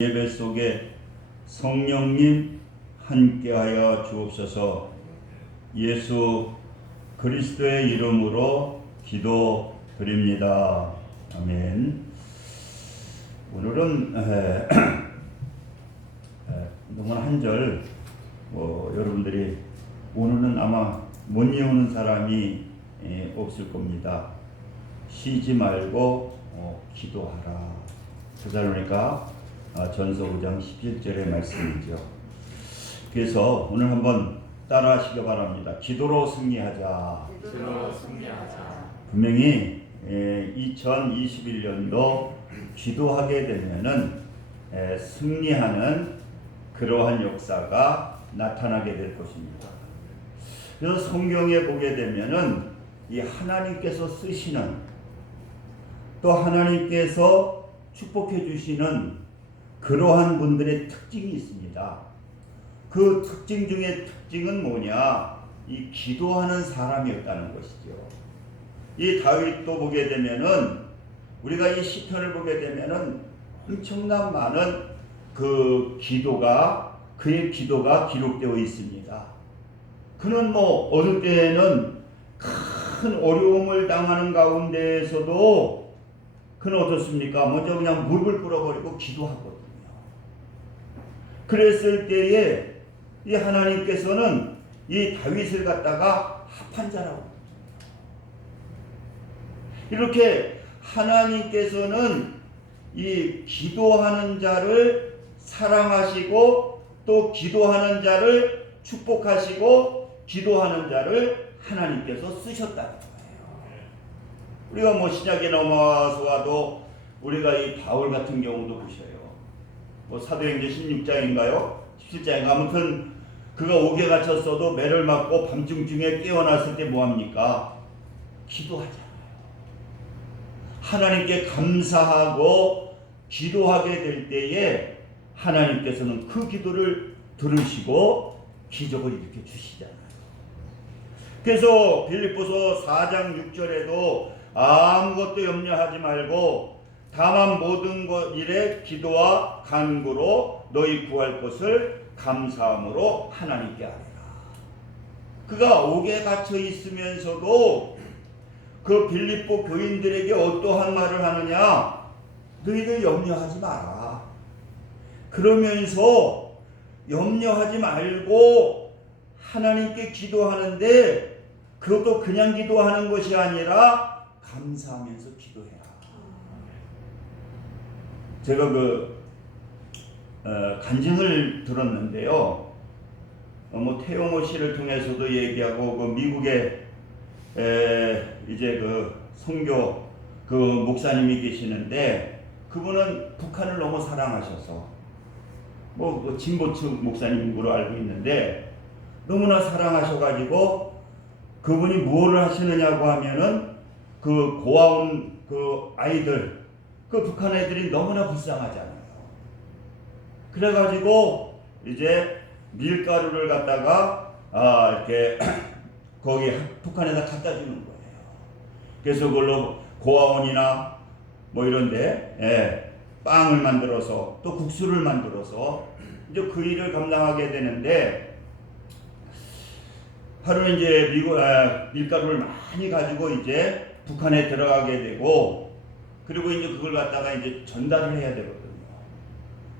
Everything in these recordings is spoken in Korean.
예배 속에 성령님 함께하여 주옵소서. 예수 그리스도의 이름으로 기도드립니다. 아멘. 오늘은 너무나 한절 여러분들이 오늘은 아마 못 외우는 사람이 없을 겁니다. 쉬지 말고 기도하라. 데살로니가 전서 5장 17절의 말씀이죠. 그래서 오늘 한번 따라 하시기 바랍니다. 기도로 승리하자. 기도로 승리하자. 분명히 2021년도 기도하게 되면은 승리하는 그러한 역사가 나타나게 될 것입니다. 그래서 성경에 보게 되면은 이 하나님께서 쓰시는, 또 하나님께서 축복해 주시는 그러한 분들의 특징이 있습니다. 그 특징 중에 특징은 뭐냐? 이 기도하는 사람이었다는 것이죠. 이 다윗도 보게 되면은, 우리가 이 시편을 보게 되면은 엄청난 많은 그의 기도가 기록되어 있습니다. 그는 어느 때에는 큰 어려움을 당하는 가운데에서도 그는 어떻습니까? 먼저 그냥 무릎을 꿇어버리고 기도하거든요. 그랬을 때에 이 하나님께서는 이 다윗을 갖다가 합한 자라고. 이렇게 하나님께서는 이 기도하는 자를 사랑하시고, 또 기도하는 자를 축복하시고, 기도하는 자를 하나님께서 쓰셨다는 거예요. 우리가 신약에 넘어와서 와도 우리가 이 바울 같은 경우도 보셔요. 사도행전 16장인가요? 17장인가? 아무튼 그가 옥에 갇혔어도 매를 맞고 밤중중에 깨어났을 때 뭐합니까? 기도하잖아요. 하나님께 감사하고 기도하게 될 때에 하나님께서는 그 기도를 들으시고 기적을 일으켜 주시잖아요. 그래서 빌립보서 4장 6절에도 아무것도 염려하지 말고 다만 모든 것 일에 기도와 간구로 너희 구할 것을 감사함으로 하나님께 아뢰라. 그가 옥에 갇혀 있으면서도 그 빌립보 교인들에게 어떠한 말을 하느냐? 너희들 염려하지 마라. 그러면서 염려하지 말고 하나님께 기도하는데, 그것도 그냥 기도하는 것이 아니라 감사하면서 기도해라. 제가 간증을 들었는데요. 태용호 씨를 통해서도 얘기하고, 미국에 이제 선교 목사님이 계시는데, 그분은 북한을 너무 사랑하셔서 진보측 목사님으로 알고 있는데, 너무나 사랑하셔가지고 그분이 무엇을 하시느냐고 하면은 고아원 아이들, 북한 애들이 너무나 불쌍하잖아요. 그래가지고 이제 밀가루를 갖다가 이렇게 거기 북한에다 갖다 주는 거예요. 그래서 그걸로 고아원이나 이런데 빵을 만들어서, 또 국수를 만들어서 이제 그 일을 감당하게 되는데, 하루는 이제 밀가루를 많이 가지고 이제 북한에 들어가게 되고, 그리고 이제 그걸 갖다가 이제 전달을 해야 되거든요.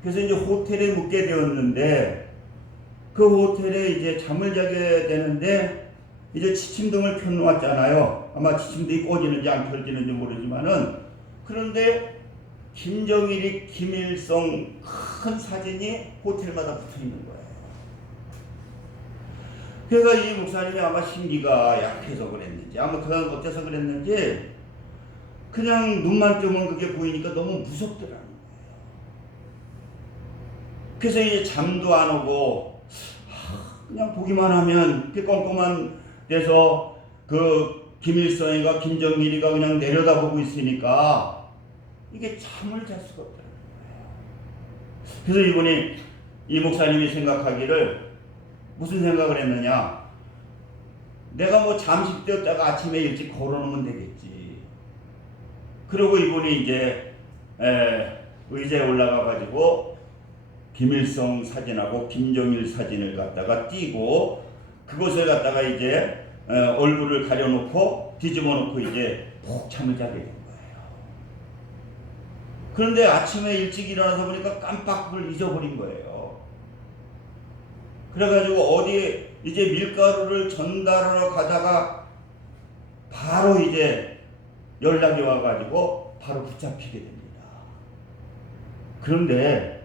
그래서 이제 호텔에 묵게 되었는데, 그 호텔에 이제 잠을 자게 되는데, 이제 지침등을 켜놓았잖아요. 아마 지침등이 꺼지는지 안 켜지는지 모르지만은, 그런데 김정일이, 김일성 큰 사진이 호텔마다 붙어 있는 거예요. 그러니까 이 목사님이 아마 심기가 약해서 그랬는지, 아무튼 어때서 그랬는지, 그냥 눈만 뜨면 그게 보이니까 너무 무섭더라는 거예요. 그래서 이제 잠도 안 오고, 그냥 보기만 하면 그 껌껌한 데서 김일성이가, 김정일이가 그냥 내려다보고 있으니까 이게 잠을 잘 수가 없더라는 거예요. 그래서 이 목사님이 생각하기를 무슨 생각을 했느냐? 내가 잠시 뛰었다가 아침에 일찍 걸어놓으면 되겠지. 그리고 이분이 이제 의자에 올라가가지고 김일성 사진하고 김정일 사진을 갖다가 띄고 그것을 갖다가 이제 얼굴을 가려놓고 뒤집어 놓고 이제 푹 잠을 자게 된 거예요. 그런데 아침에 일찍 일어나서 보니까 깜빡 그걸 잊어버린 거예요. 그래가지고 어디에 이제 밀가루를 전달하러 가다가 바로 이제 연락이 와가지고 바로 붙잡히게 됩니다. 그런데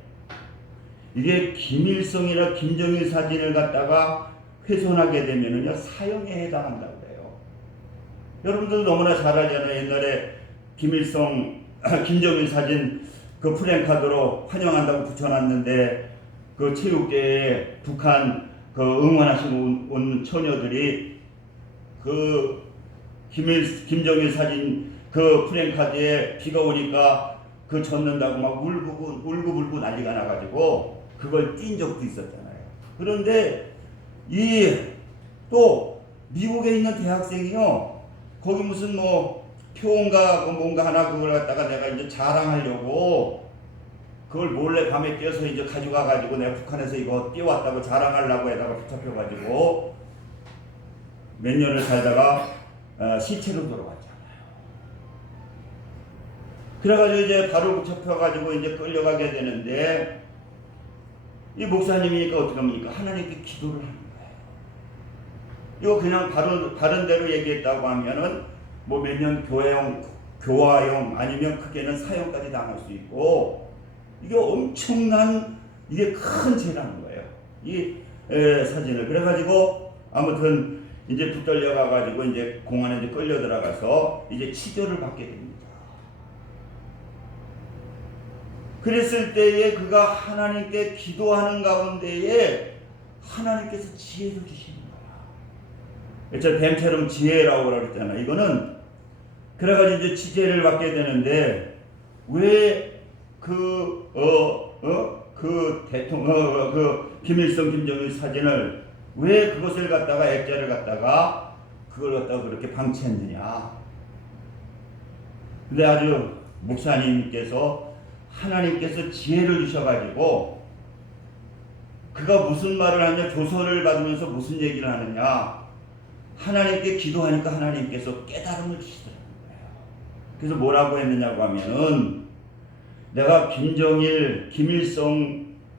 이게 김일성이나 김정일 사진을 갖다가 훼손하게 되면은요 사형에 해당한다고 그래요. 여러분들 너무나 잘 알잖아요. 옛날에 김정일 사진 그 플랜카드로 환영한다고 붙여놨는데 그 체육대회에 북한 그 응원하시고 온 처녀들이 그 김정일 사진 그 플랜카드에 비가 오니까 그 젖는다고 막 울고불고 난리가 나가지고 그걸 띈 적도 있었잖아요. 그런데 또 미국에 있는 대학생이요 거기 무슨 뭐 표인가 뭔가 하나 그걸 갖다가 내가 이제 자랑하려고 그걸 몰래 밤에 띄어서 이제 가져가 가지고 내가 북한에서 이거 띄워왔다고 자랑하려고 해다가 붙잡혀 가지고 몇 년을 살다가 시체로 돌아왔잖아요. 그래가지고 이제 바로 붙잡혀가지고 이제 끌려가게 되는데 이 목사님이니까 어떻게 합니까? 하나님께 기도를 하는 거예요. 이거 그냥 바른 대로 얘기했다고 하면은 뭐 몇 년 교화형 아니면 크게는 사형까지 당할 수 있고 이게 엄청난 이게 큰 죄라는 거예요. 이 사진을 그래가지고 아무튼 이제 붙들려 가가지고 이제 공안에 이제 끌려 들어가서 이제 치료를 받게 됩니다. 그랬을 때에 그가 하나님께 기도하는 가운데에 하나님께서 지혜를 주시는 거야. 저 뱀처럼 지혜라고 그랬잖아. 이거는 그래가지고 이제 지혜를 받게 되는데 왜 김일성 김정일 사진을 왜 그것을 갖다가 액자를 갖다가 그걸 갖다가 그렇게 방치했느냐. 근데 아주 목사님께서 하나님께서 지혜를 주셔가지고 그가 무슨 말을 하냐 조서를 받으면서 무슨 얘기를 하느냐 하나님께 기도하니까 하나님께서 깨달음을 주시더라는 거예요. 그래서 뭐라고 했느냐고 하면은 내가 김일성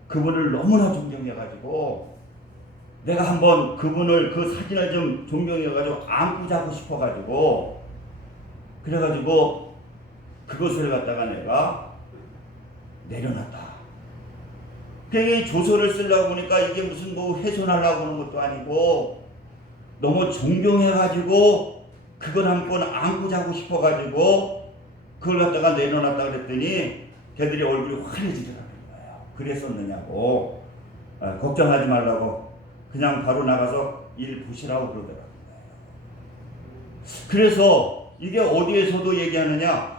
그분을 너무나 존경해가지고 내가 한번 그분을 그 사진을 좀 존경해가지고 안고 자고 싶어가지고 그래가지고 그것을 갖다가 내가 내려놨다. 그게 조서를 쓰려고 보니까 이게 무슨 뭐 훼손하려고 하는 것도 아니고 너무 존경해가지고 그걸 한번 안고 자고 싶어가지고 그걸 갖다가 내려놨다 그랬더니 걔들이 얼굴이 환해지더라는 거예요. 그랬었느냐고 걱정하지 말라고 그냥 바로 나가서 일 보시라고 그러더라고요. 그래서 이게 어디에서도 얘기하느냐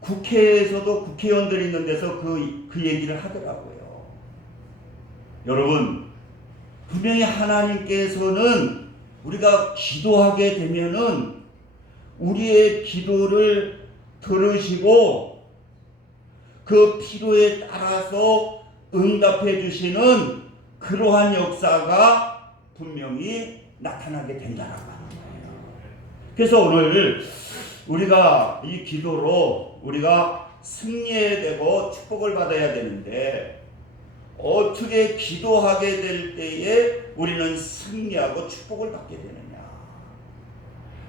국회에서도 국회의원들이 있는 데서 그 얘기를 하더라고요. 여러분 분명히 하나님께서는 우리가 기도하게 되면은 우리의 기도를 들으시고 그 필요에 따라서 응답해 주시는 그러한 역사가 분명히 나타나게 된다라고 하는 거예요. 그래서 오늘 우리가 이 기도로 우리가 승리해야 되고 축복을 받아야 되는데 어떻게 기도하게 될 때에 우리는 승리하고 축복을 받게 되느냐.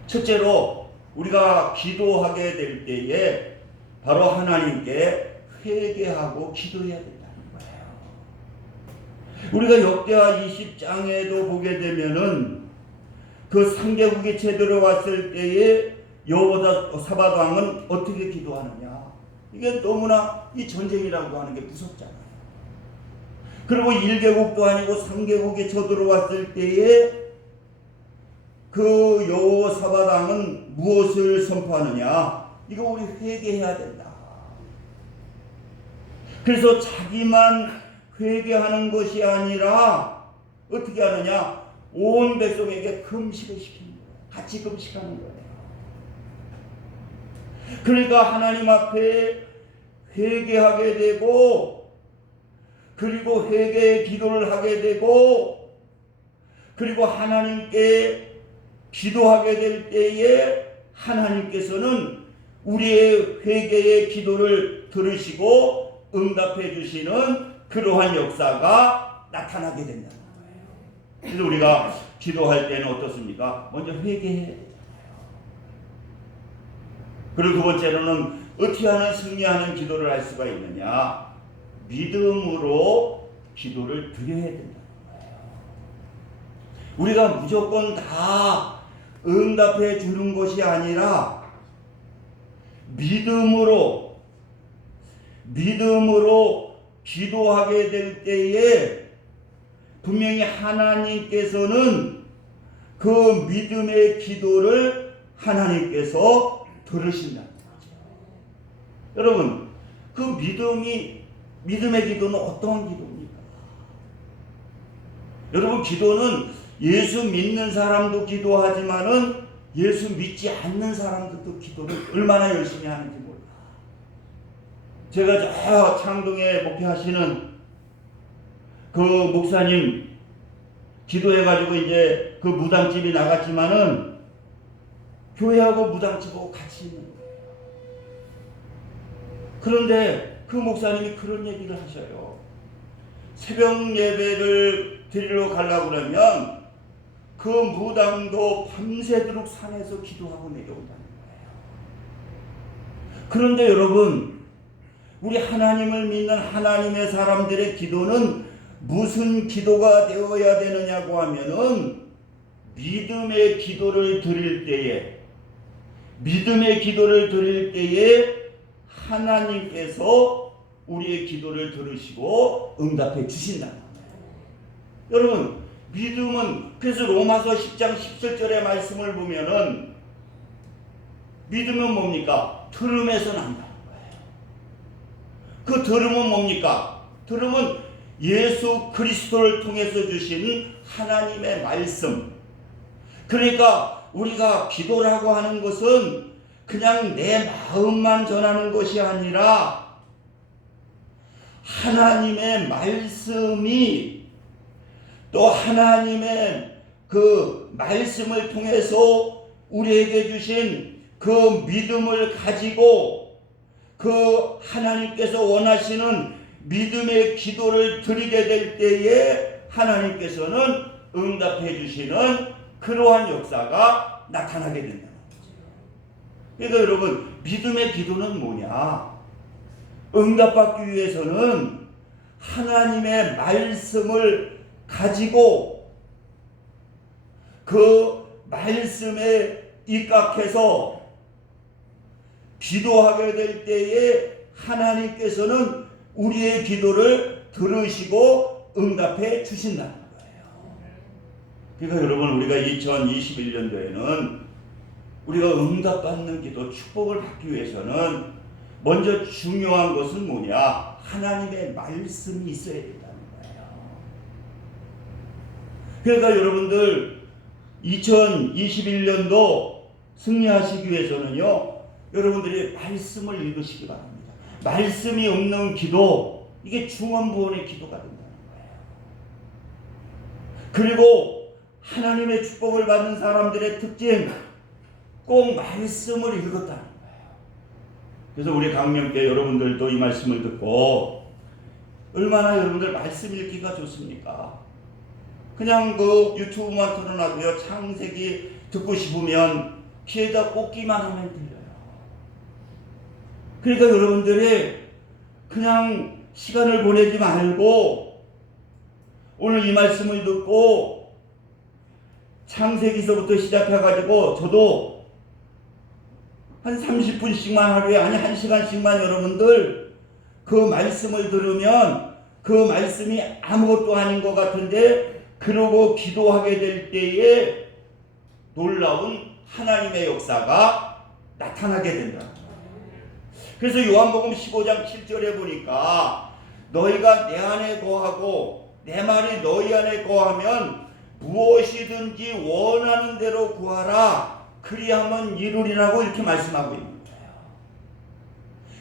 첫째로 우리가 기도하게 될 때에 바로 하나님께 회개하고 기도해야 된다는 거예요. 우리가 역대하 20장에도 보게 되면은 그 상계국이 쳐들어왔을 때에 여호사밧 왕은 어떻게 기도하느냐. 이게 너무나 이 전쟁이라고 하는 게 무섭잖아요. 그리고 1개국도 아니고 3개국이 쳐들어왔을 때에 그 여호사밧 왕은 무엇을 선포하느냐. 이거 우리 회개해야 된다. 그래서 자기만 회개하는 것이 아니라 어떻게 하느냐. 온 백성에게 금식을 시키는 거예요. 같이 금식하는 거예요. 그러니까 하나님 앞에 회개하게 되고 그리고 회개의 기도를 하게 되고 그리고 하나님께 기도하게 될 때에 하나님께서는 우리의 회개의 기도를 들으시고 응답해 주시는 그러한 역사가 나타나게 된다는 거예요. 그래서 우리가 기도할 때는 어떻습니까? 먼저 회개해야 되잖아요. 그리고 두 번째로는 어떻게 하는 승리하는 기도를 할 수가 있느냐? 믿음으로 기도를 드려야 된다는 거예요. 우리가 무조건 다 응답해 주는 것이 아니라 믿음으로 기도하게 될 때에 분명히 하나님께서는 그 믿음의 기도를 하나님께서 들으신다는 거죠. 여러분, 그 믿음의 기도는 어떠한 기도입니까? 여러분, 기도는 예수 믿는 사람도 기도하지만은 예수 믿지 않는 사람들도 기도를 얼마나 열심히 하는지 몰라. 제가 저 창동에 목회하시는 그 목사님 기도해가지고 이제 그 무당집이 나갔지만은 교회하고 무당집하고 같이 있는 거예요. 그런데 그 목사님이 그런 얘기를 하셔요. 새벽 예배를 드리러 가려고 그러면 그 무당도 밤새도록 산에서 기도하고 내려온다는 거예요. 그런데 여러분, 우리 하나님을 믿는 하나님의 사람들의 기도는 무슨 기도가 되어야 되느냐고 하면은 믿음의 기도를 드릴 때에 하나님께서 우리의 기도를 들으시고 응답해 주신다는 거예요. 여러분, 믿음은 그래서 로마서 10장 17절의 말씀을 보면은 믿음은 뭡니까? 들음에서 난다는 거예요. 그 들음은 뭡니까? 들음은 예수 그리스도를 통해서 주신 하나님의 말씀. 그러니까 우리가 기도라고 하는 것은 그냥 내 마음만 전하는 것이 아니라 하나님의 말씀이 또 하나님의 그 말씀을 통해서 우리에게 주신 그 믿음을 가지고 그 하나님께서 원하시는 믿음의 기도를 드리게 될 때에 하나님께서는 응답해 주시는 그러한 역사가 나타나게 된다는 거죠. 그러니까 여러분, 믿음의 기도는 뭐냐? 응답받기 위해서는 하나님의 말씀을 가지고 그 말씀에 입각해서 기도하게 될 때에 하나님께서는 우리의 기도를 들으시고 응답해 주신다는 거예요. 그러니까 여러분, 우리가 2021년도에는 우리가 응답받는 기도, 축복을 받기 위해서는 먼저 중요한 것은 뭐냐? 하나님의 말씀이 있어야 된다는 거예요. 그러니까 여러분들 2021년도 승리하시기 위해서는요, 여러분들이 말씀을 읽으시기 바랍니다. 말씀이 없는 기도, 이게 중언부언의 기도가 된다는 거예요. 그리고 하나님의 축복을 받는 사람들의 특징, 꼭 말씀을 읽었다는 거예요. 그래서 우리 강명교회 여러분들도 이 말씀을 듣고 얼마나 여러분들 말씀 읽기가 좋습니까? 그냥 그 유튜브만 틀어놔도요, 창세기 듣고 싶으면 귀에다 꽂기만 하면 들려요. 그러니까 여러분들이 그냥 시간을 보내지 말고 오늘 이 말씀을 듣고 창세기서부터 시작해가지고 저도 한 30분씩만 하루에, 아니 1시간씩만 여러분들 그 말씀을 들으면 그 말씀이 아무것도 아닌 것 같은데 그러고 기도하게 될 때에 놀라운 하나님의 역사가 나타나게 된다. 그래서 요한복음 15장 7절에 보니까 너희가 내 안에 거하고 내 말이 너희 안에 거하면 무엇이든지 원하는 대로 구하라. 그리하면 이루리라고 이렇게 말씀하고 있는 거예요.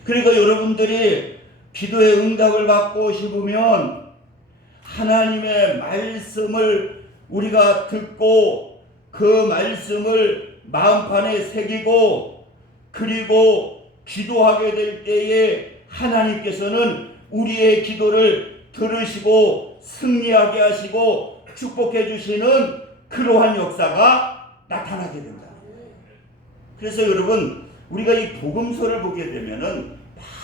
그러니까 여러분들이 기도의 응답을 받고 싶으면 하나님의 말씀을 우리가 듣고 그 말씀을 마음판에 새기고 그리고 기도하게 될 때에 하나님께서는 우리의 기도를 들으시고 승리하게 하시고 축복해 주시는 그러한 역사가 나타나게 된다. 그래서 여러분, 우리가 이 복음서를 보게 되면은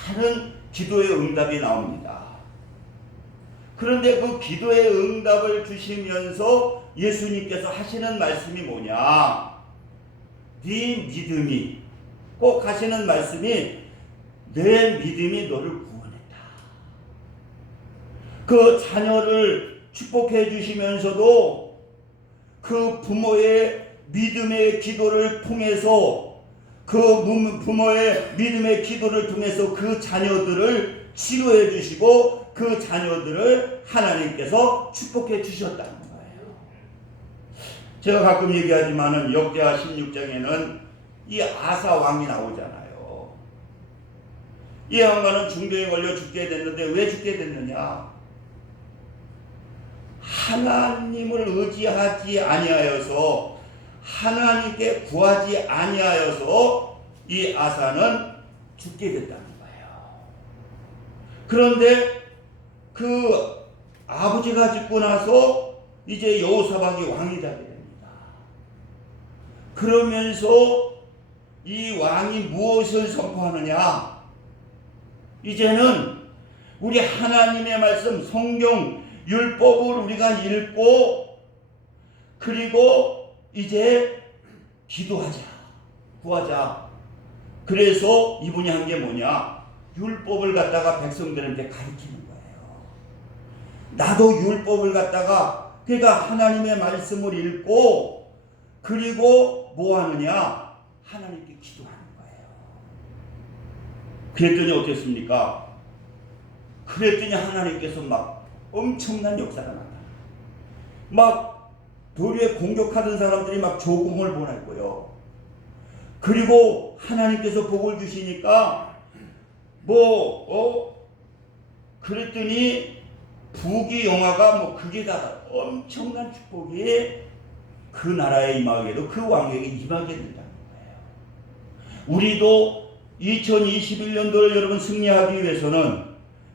많은 기도의 응답이 나옵니다. 그런데 그 기도의 응답을 주시면서 예수님께서 하시는 말씀이 뭐냐? 네 믿음이, 꼭 하시는 말씀이 내 믿음이 너를 구원했다. 그 자녀를 축복해 주시면서도 그 부모의 믿음의 기도를 통해서 그 부모의 믿음의 기도를 통해서 그 자녀들을 치료해 주시고 그 자녀들을 하나님께서 축복해 주셨다는 거예요. 제가 가끔 얘기하지만은 역대하 16장에는 이 아사 왕이 나오잖아요. 이 양반은 중병에 걸려 죽게 됐는데 왜 죽게 됐느냐? 하나님을 의지하지 아니하여서 하나님께 구하지 아니하여서 이 아사는 죽게 됐다는 거예요. 그런데 그 아버지가 죽고 나서 이제 여호사밧이 왕이 되게 됩니다. 그러면서 이 왕이 무엇을 선포하느냐? 이제는 우리 하나님의 말씀 성경 율법을 우리가 읽고 그리고 이제 기도하자, 구하자. 그래서 이분이 한 게 뭐냐? 율법을 갖다가 백성들한테 가르치는 거예요. 나도 율법을 갖다가 그러니까 하나님의 말씀을 읽고 그리고 뭐 하느냐? 하나님께 기도하는 거예요. 그랬더니 어땠습니까? 그랬더니 하나님께서 막 엄청난 역사가 나타나요. 막 도리에 공격하던 사람들이 막 조공을 보냈고요. 그리고 하나님께서 복을 주시니까 그랬더니 부귀 영화가 뭐 극에다가 엄청난 축복이 그 나라에 임하게도 그 왕에게 임하게 된다는 거예요. 우리도 2021년도를 여러분 승리하기 위해서는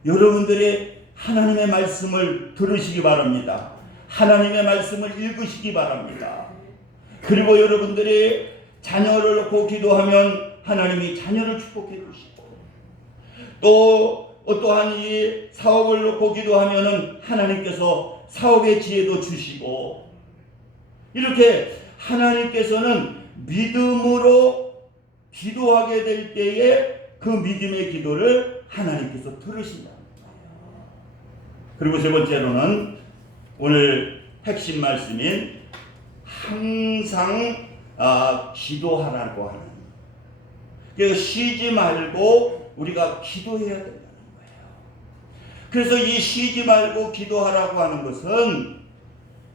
여러분들의 하나님의 말씀을 들으시기 바랍니다. 하나님의 말씀을 읽으시기 바랍니다. 그리고 여러분들이 자녀를 놓고 기도하면 하나님이 자녀를 축복해 주시고 또 어떠한 이 사업을 놓고 기도하면 하나님께서 사업의 지혜도 주시고 이렇게 하나님께서는 믿음으로 기도하게 될 때에 그 믿음의 기도를 하나님께서 들으신다는 거예요. 그리고 세 번째로는 오늘 핵심 말씀인 항상 기도하라고 하는, 그래서 쉬지 말고 우리가 기도해야 된다는 거예요. 그래서 이 쉬지 말고 기도하라고 하는 것은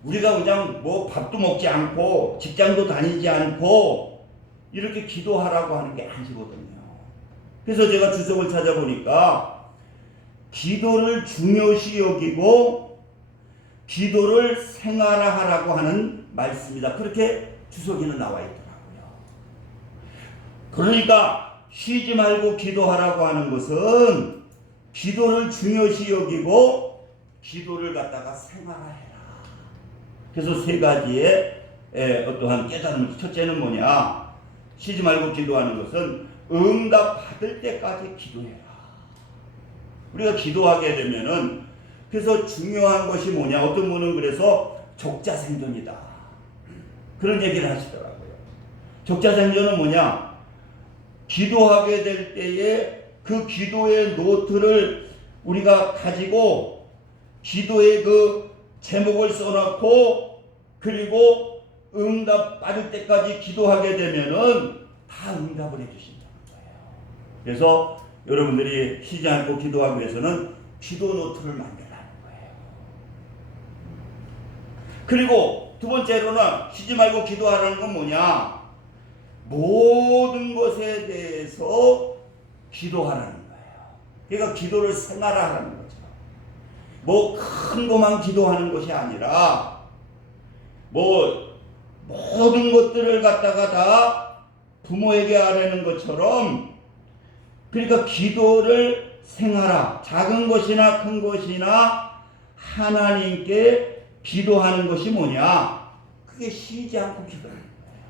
우리가 그냥 뭐 밥도 먹지 않고 직장도 다니지 않고 이렇게 기도하라고 하는 게 아니거든요. 그래서 제가 주석을 찾아보니까 기도를 중요시 여기고 기도를 생활화하라고 하는 말씀이다. 그렇게 주석에는 나와 있더라고요. 그러니까 쉬지 말고 기도하라고 하는 것은 기도를 중요시 여기고 기도를 갖다가 생활화해라. 그래서 세 가지의 어떠한 깨달음. 첫째는 뭐냐? 쉬지 말고 기도하는 것은 응답 받을 때까지 기도해라. 우리가 기도하게 되면은 그래서 중요한 것이 뭐냐? 어떤 분은 그래서 적자생존이다. 그런 얘기를 하시더라고요. 적자생존은 뭐냐? 기도하게 될 때에 그 기도의 노트를 우리가 가지고 기도의 그 제목을 써놓고 그리고 응답 받을 때까지 기도하게 되면은 다 응답을 해주신다는 거예요. 그래서 여러분들이 쉬지 않고 기도하기 위해서는 기도 노트를 만들라는 거예요. 그리고 두 번째로는 쉬지 말고 기도하라는 건 뭐냐? 모든 것에 대해서 기도하라는 거예요. 그러니까 기도를 생활화하는 거죠. 뭐 큰 것만 기도하는 것이 아니라 뭐 모든 것들을 갖다가 다 부모에게 아뢰는 것처럼, 그러니까 기도를 생활화, 작은 것이나 큰 것이나 하나님께 기도하는 것이 뭐냐? 그게 쉬지 않고 기도하는 거예요.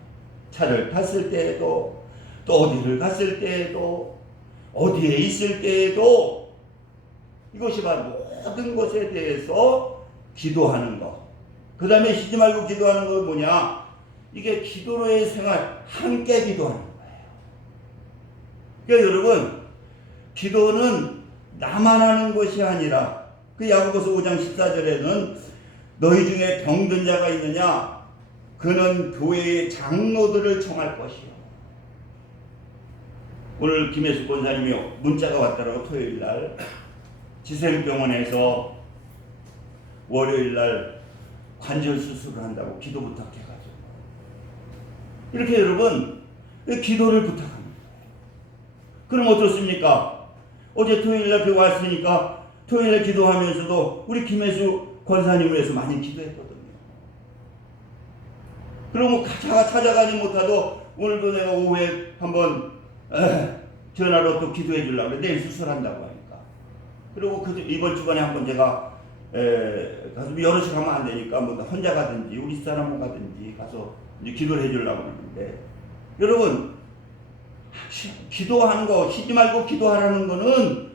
차를 탔을 때에도, 또 어디를 갔을 때에도, 어디에 있을 때에도 이것이 바로 모든 것에 대해서 기도하는 것. 그 다음에 쉬지 말고 기도하는 건 뭐냐? 이게 기도로의 생활, 함께 기도하는 거예요. 그러니까 여러분, 기도는 나만 하는 것이 아니라, 그 야고보서 5장 14절에는 너희 중에 병든 자가 있느냐? 그는 교회의 장로들을 청할 것이요. 오늘 김혜수 권사님이 문자가 왔더라고. 토요일날 지생병원에서 월요일날 관절 수술을 한다고 기도 부탁해가지고, 이렇게 여러분 기도를 부탁합니다. 그럼 어떻습니까? 어제 토요일날 그 왔으니까 토요일에 기도하면서도 우리 김혜수 권사님을 위해서 많이 기도했거든요. 그러면 찾아가지 못하도 오늘도 내가 오후에 한번 전화로 또 기도해 주려고 그래. 내일 수술한다고 하니까. 그리고 이번 주간에 한번 제가 가서 여럿이 가면 안 되니까 뭐 혼자 가든지 우리 사람 가든지 가서 이제 기도를 해 주려고 하는데, 여러분 기도하는 거, 쉬지 말고 기도하라는 거는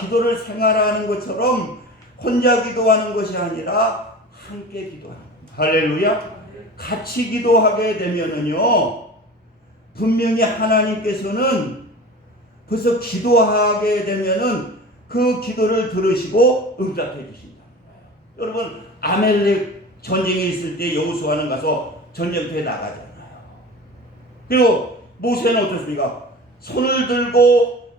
기도를 생활화하는 것처럼 혼자 기도하는 것이 아니라 함께 기도하는 거예요. 할렐루야. 같이 기도하게 되면은요, 분명히 하나님께서는 벌써 기도하게 되면은 그 기도를 들으시고 응답해 주신다. 여러분 아멜렉 전쟁이 있을 때 여호수아는 가서 전쟁터에 나가잖아요. 그리고 모세는 어떻습니까? 손을 들고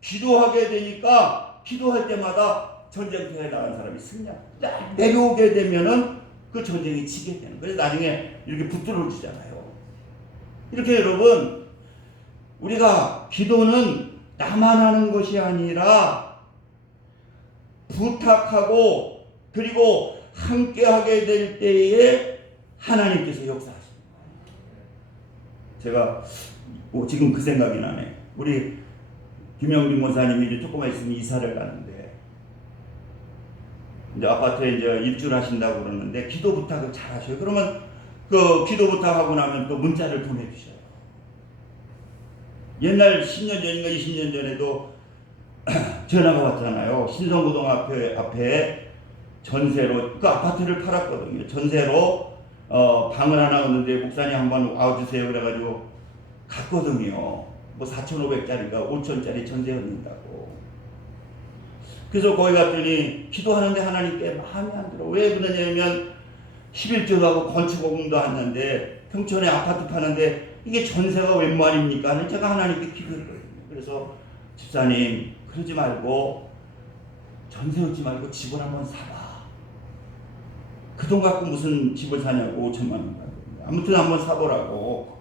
기도하게 되니까 기도할 때마다 전쟁터에 나간 사람이 승리합니다. 내려오게 되면은 그 전쟁이 지게 되는 거예요. 나중에 이렇게 붙들어지잖아요. 이렇게 여러분, 우리가 기도는 나만 하는 것이 아니라 부탁하고 그리고 함께하게 될 때에 하나님께서 역사하십니다. 제가 지금 그 생각이 나네. 우리 김영진 목사님이 이제 조금만 있으면 이사를 가는데, 이제 아파트에 이제 입주하신다고 그러는데 기도 부탁을 잘 하셔요. 그러면 그 기도 부탁하고 나면 또 문자를 보내주셔요. 옛날 10년 전인가 20년 전에도 전화가 왔잖아요. 신성고등 앞에 전세로 그 아파트를 팔았거든요. 전세로 방을 하나 얻는데 목사님 한번 와주세요 그래가지고 갔거든요. 뭐 4,500짜리가 5,000짜리 전세였는다고. 그래서 거기 갔더니 기도하는데 하나님께 마음에 안 들어. 왜 그러냐면 11조도 하고 건축공도 하는데 평촌에 아파트 파는데 이게 전세가 웬 말입니까? 제가 하나님께 기도했거든요. 그래서 집사님 그러지 말고 전세 얻지 말고 집을 한번 사봐. 그 돈 갖고 무슨 집을 사냐고 5천만 원 갖고. 아무튼 한번 사보라고.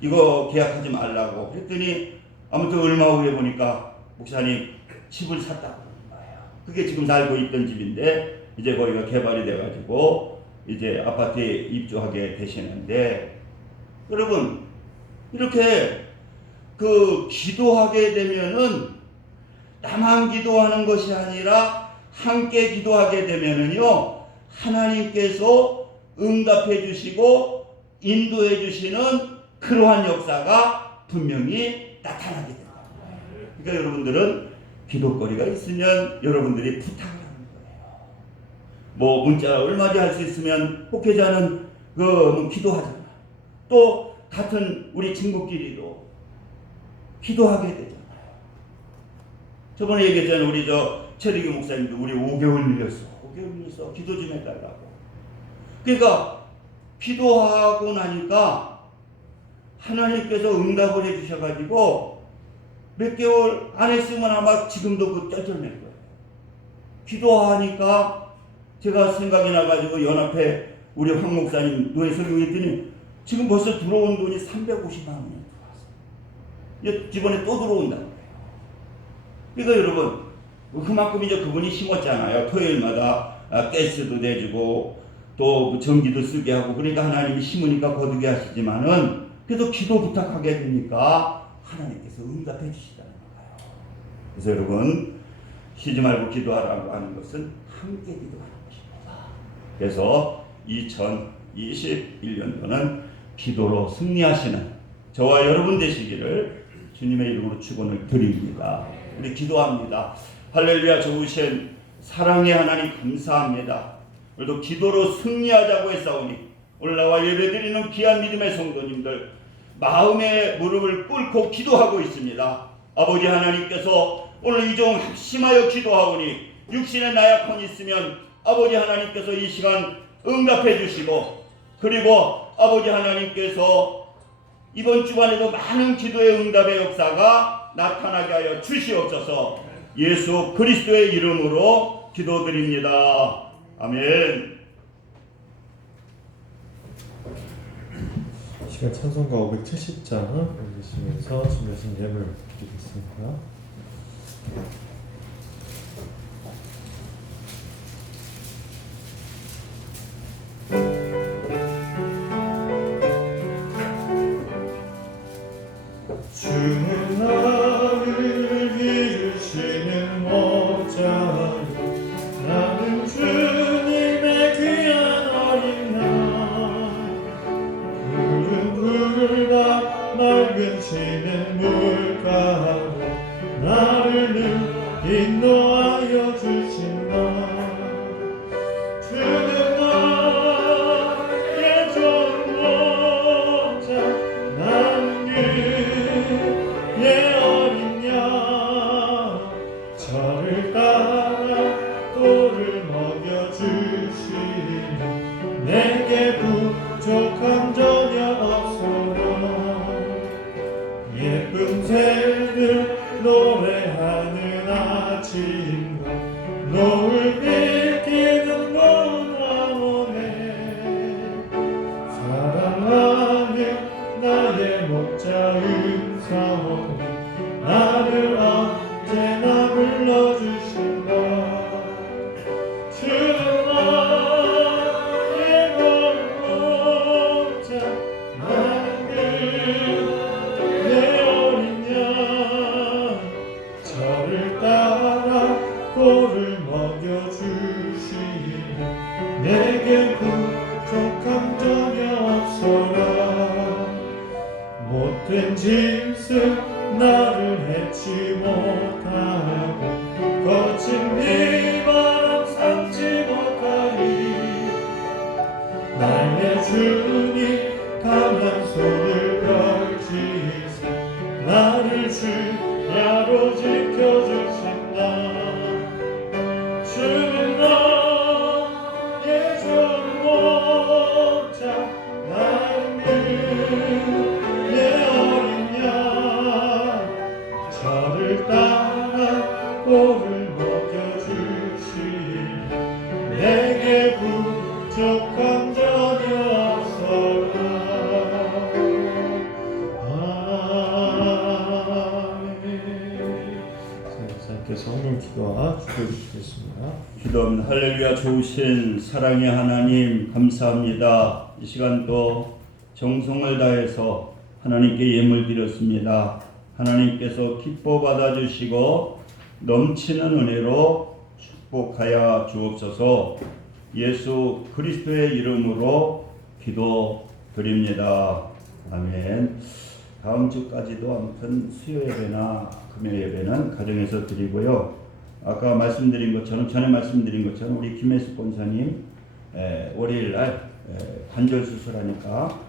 이거 계약하지 말라고. 그랬더니 아무튼 얼마 후에 보니까 목사님 집을 샀다고 그러는 거예요. 그게 지금 살고 있던 집인데 이제 거기가 개발이 돼가지고 이제 아파트에 입주하게 되시는데, 여러분 이렇게 그 기도하게 되면은 나만 기도하는 것이 아니라 함께 기도하게 되면은요, 하나님께서 응답해 주시고 인도해 주시는 그러한 역사가 분명히 나타나게 됩니다. 그러니까 여러분들은 기도거리가 있으면 여러분들이 부탁을 하는 거예요. 뭐 문자 얼마지 할 수 있으면 목회자는 그 기도하잖아요. 또 같은 우리 친구끼리도 기도하게 되잖아요. 저번에 얘기했잖아요. 우리 최리규 목사님도 우리 5개월 밀렸어. 5개월 밀렸어. 기도 좀 해달라고. 그러니까 기도하고 나니까 하나님께서 응답을 해주셔가지고 몇 개월 안 했으면 아마 지금도 그 쩔쩔맬 거예요. 기도하니까 제가 생각이 나가지고 연합회 우리 황 목사님 노예 설교했더니 지금 벌써 들어온 돈이 350만 원이 들어왔어요. 이제 이번에 또 들어온다는 거예요. 그러니까 여러분 그만큼 이제 그분이 심었잖아요. 토요일마다 가스도 내주고 또 전기도 쓰게 하고, 그러니까 하나님이 심으니까 거두게 하시지만은 그래도 기도 부탁하게 되니까 하나님께서 응답해 주시다는 거예요. 그래서 여러분 쉬지 말고 기도하라고 하는 것은 함께 기도하는 것입니다. 그래서 2021년도는 기도로 승리하시는 저와 여러분 되시기를 주님의 이름으로 축원을 드립니다. 우리 기도합니다. 할렐루야. 좋으신 사랑의 하나님 감사합니다. 오늘도 기도로 승리하자고 했사오니 오늘 나와 예배드리는 귀한 믿음의 성도님들 마음의 무릎을 꿇고 기도하고 있습니다. 아버지 하나님께서 오늘 이 종 합심하여 기도하오니 육신의 나약함이 있으면 아버지 하나님께서 이 시간 응답해 주시고, 그리고 아버지 하나님께서 이번 주간에도 많은 기도의 응답의 역사가 나타나게 하여 주시옵소서. 예수 그리스도의 이름으로 기도드립니다. 아멘. 시간 찬송가 570장 읽으시면서 준비하신 예물 드리겠습니다. 주는 나를 이루시는 목자요, 나는 주님의 귀한 어린 양. 푸른 풀과 맑은 시는 물가로 나를 늘 인도하여 주신다. 주는 나의 좋은 목자, 나는 그의 어린 양. 저를 따라 돌을 먹여주시니 내게 부족함 전혀 없소서. 예쁜 새들 노래하는 아침과 노을 비키는 고운 밤에 사랑하는 나의 목자 은사오니 나를 언제나 불러주신다. 주는 나의 목자, 나는 그의 어린 양. 저를 따라 꼴을 먹여주시니 내게 부족함 전혀 없소라. 못된 짐승 나를 해치 못하고 거친 비바람 삼지 못하리. 나의 주님 강한 손을 펼치사 나를 주야로 지켜주신다. 주는 나의 좋은 목자, 나는 그의 어린 양. 저를 따라 꼴을 먹여주시니 내게 부족함 전혀 없어라. 목사님께서 오늘 기도와 축복해 주시겠습니다. 기도합니다. 할렐루야. 좋으신 사랑의 하나님 감사합니다. 이 시간도 정성을 다해서 하나님께 예물 드렸습니다. 하나님께서 기뻐 받아주시고 넘치는 은혜로 축복하여 주옵소서. 예수 그리스도의 이름으로 기도드립니다. 아멘. 다음 주까지도 아무튼 수요 예배나 금요 예배는 가정에서 드리고요. 아까 말씀드린 것처럼, 전에 말씀드린 것처럼 우리 김혜숙 권사님 월요일날 관절 수술하니까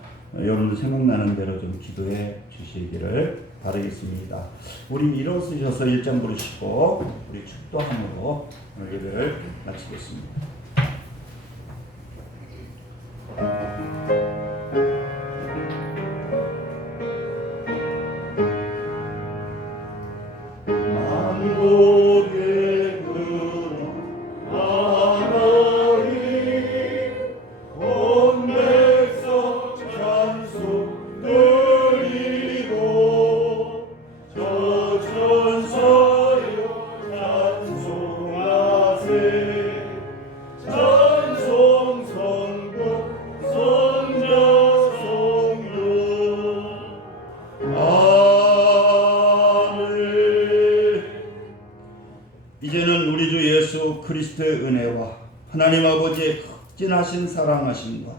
여러분 생각나는 대로 좀 기도해 주시기를 바라겠습니다. 우리 일어서셔서 일장 부르시고 우리 축도함으로 오늘 예배를 마치겠습니다. 전서요 이제는 우리 주 예수 그리스도의 은혜와 하나님 아버지의 극진하신 사랑하심과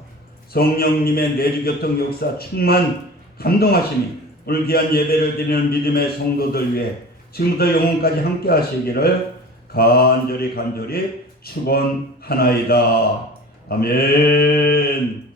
성령님의 내주교통 역사 충만 감동하심이 오늘 귀한 예배를 드리는 믿음의 성도들 위해 지금부터 영혼까지 함께 하시기를 간절히 축원하나이다. 아멘.